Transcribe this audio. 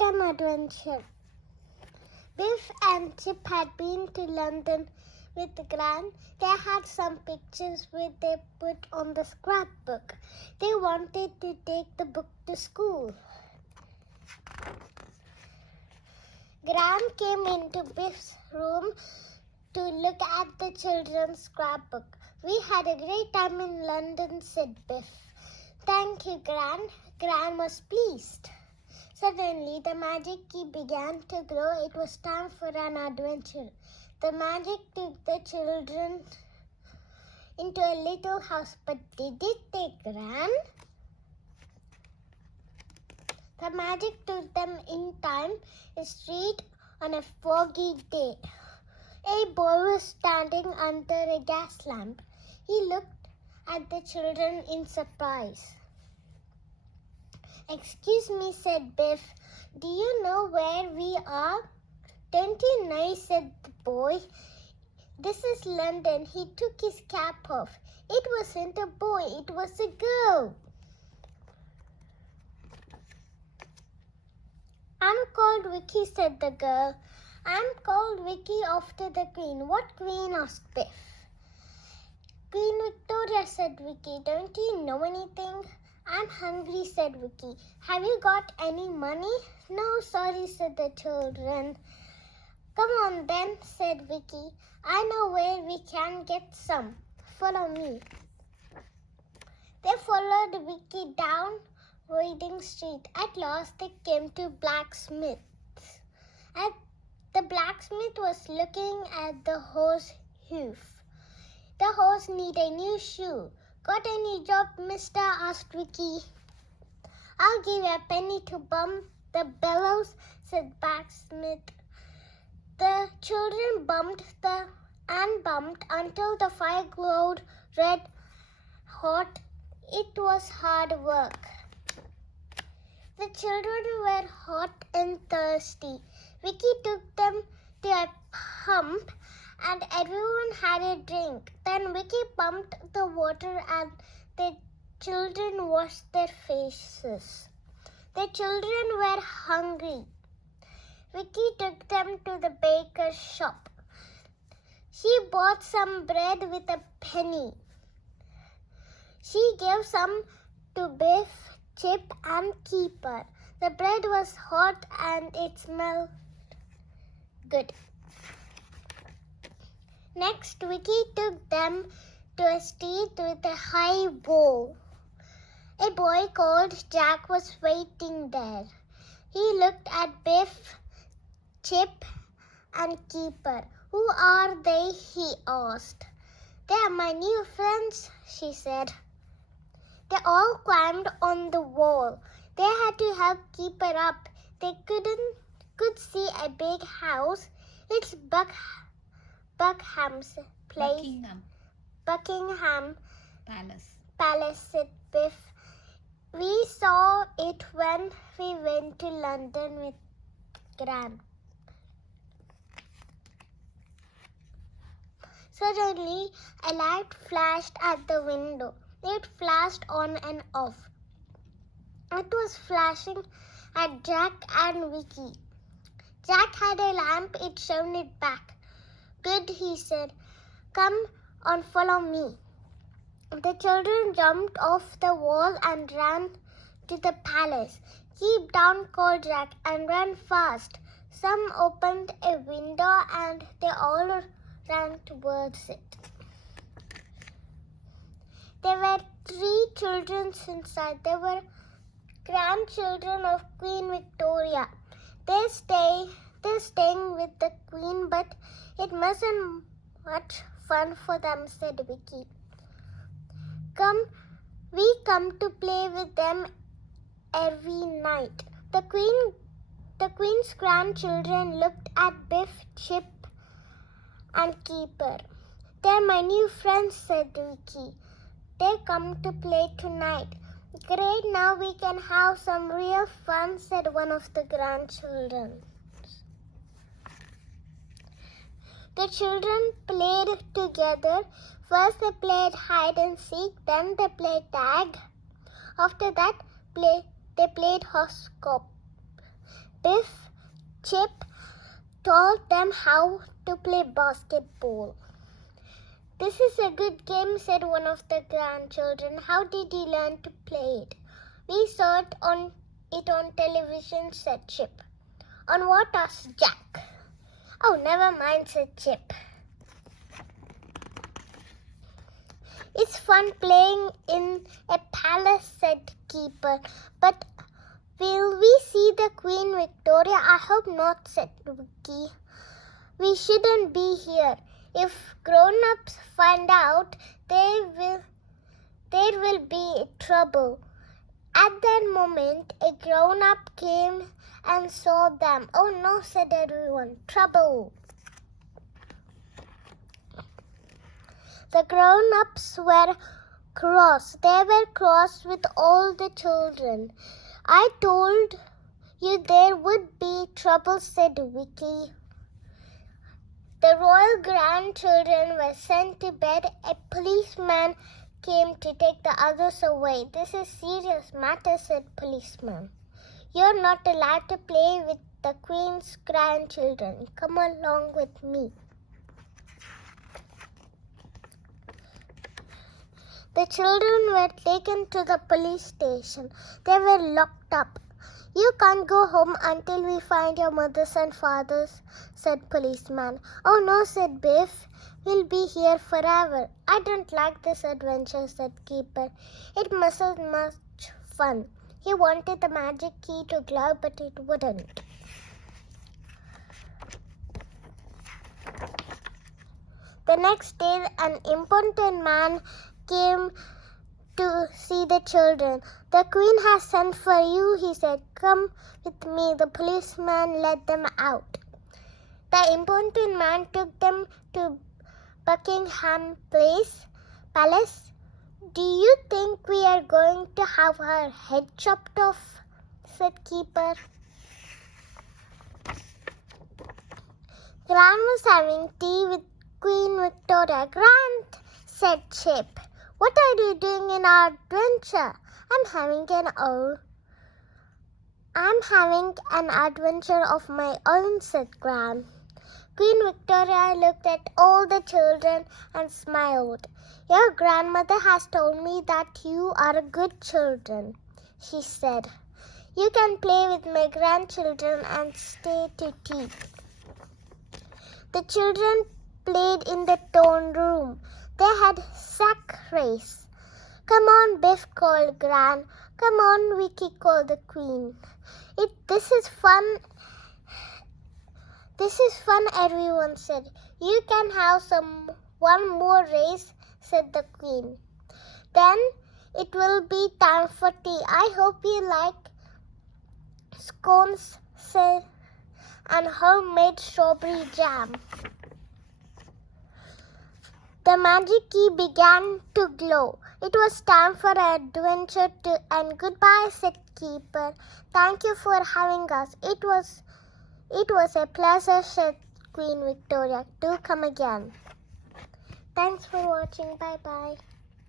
Victorian Adventure. Biff and Chip had been to London with Gran. They had some pictures which they put on the scrapbook. They wanted to take the book to school. Gran came into Biff's room to look at the children's scrapbook. "We had a great time in London," said Biff. "Thank you, Gran." Gran was pleased. Suddenly, the magic key began to grow. It was time for an adventure. The magic took the children into a little house, but did it take Gran? The magic took them in time a street on a foggy day. A boy was standing under a gas lamp. He looked at the children in surprise. "Excuse me," said Biff. "Do you know where we are?" "Don't you know?" said the boy. "This is London." He took his cap off. It wasn't a boy, it was a girl. "I'm called Vicky," said the girl. "I'm called Vicky after the Queen." "What Queen?" asked Biff. "Queen Victoria," said Vicky. "Don't you know anything?" "I'm hungry," said Vicky. "Have you got any money?" "No, sorry," said the children. "Come on then," said Vicky. "I know where we can get some. Follow me." They followed Vicky down Reading Street. At last they came to blacksmith's. The blacksmith was looking at the horse hoof. "The horse need a new shoe." "Got any job, mister?" asked Vicky. "I'll give you a penny to bump the bellows," said blacksmith. The children bumped until the fire glowed red hot. It was hard work. The children were hot and thirsty. Vicky took them to a pump and everyone had a drink. Then Vicky pumped the water and the children washed their faces. The children were hungry. Vicky took them to the baker's shop. She bought some bread with a penny. She gave some to Biff, Chip, and Keeper. The bread was hot and it smelled good. Next, Vicky took them to a street with a high wall. A boy called Jack was waiting there. He looked at Biff, Chip, and Keeper. "Who are they?" he asked. "They are my new friends," she said. They all climbed on the wall. They had to help Keeper up. They could see a big house. "It's Buckingham's place." Buckingham Palace, said Biff. "We saw it when we went to London with Gran." Suddenly, a light flashed at the window. It flashed on and off. It was flashing at Jack and Vicky. Jack had a lamp. It shone it back. "Good," he said. "Come on, follow me." The children jumped off the wall and ran to the palace. "Keep down," called Jack, and ran fast. Some opened a window and they all ran towards it. There were 3 children inside. They were grandchildren of Queen Victoria. They're staying with the Queen, but it wasn't much fun for them," said Vicky. We come to play with them every night." The Queen's grandchildren looked at Biff, Chip, and Keeper. "They're my new friends," said Vicky. "They come to play tonight." "Great, now we can have some real fun," said one of the grandchildren. The children played together. First they played hide and seek, then they played tag. After that, they played hopscotch. Biff, Chip taught them how to play basketball. "This is a good game," said one of the grandchildren. "How did you learn to play it?" "We saw it on television," said Chip. "On what?" asked Jack. "Oh, never mind," said Chip. "It's fun playing in a palace," said Keeper. "But will we see the Queen Victoria?" "I hope not," said Vicky. "We shouldn't be here. If grown-ups find out, there will be trouble." At that moment, a grown-up came and saw them. "Oh no," said everyone. "Trouble." The grown-ups were cross. They were cross with all the children. "I told you there would be trouble," said Vicky. The royal grandchildren were sent to bed. A policeman came to take the others away. "This is serious matter," said policeman. "You're not allowed to play with the Queen's grandchildren. Come along with me." The children were taken to the police station. They were locked up. "You can't go home until we find your mothers and fathers," said policeman. "Oh no," said Biff. "We'll be here forever." "I don't like this adventure," said Keeper. "It wasn't much fun." He wanted the magic key to glow, but it wouldn't. The next day, an important man came to see the children. "The Queen has sent for you," he said. "Come with me." The policeman led them out. The important man took them to Buckingham Palace. "Do you think we are going to have her head chopped off?" said Keeper. Gran was having tea with Queen Victoria. "Grand," said Chip, "what are you doing in our adventure?" I'm having an adventure of my own," said Gran. Queen Victoria looked at all the children and smiled. "Your grandmother has told me that you are good children," she said. "You can play with my grandchildren and stay to tea." The children played in the throne room. They had sack race. "Come on," Biff called Gran. "Come on," Vicky called the Queen. This is fun. "This is fun," everyone said. "You can have one more race," said the Queen. "Then it will be time for tea. I hope you like scones and homemade strawberry jam." The magic key began to glow. "It was time for an adventure and goodbye," said Keeper. "Thank you for having us." It was a pleasure," said Queen Victoria. "Do come again." Thanks for watching. Bye-bye.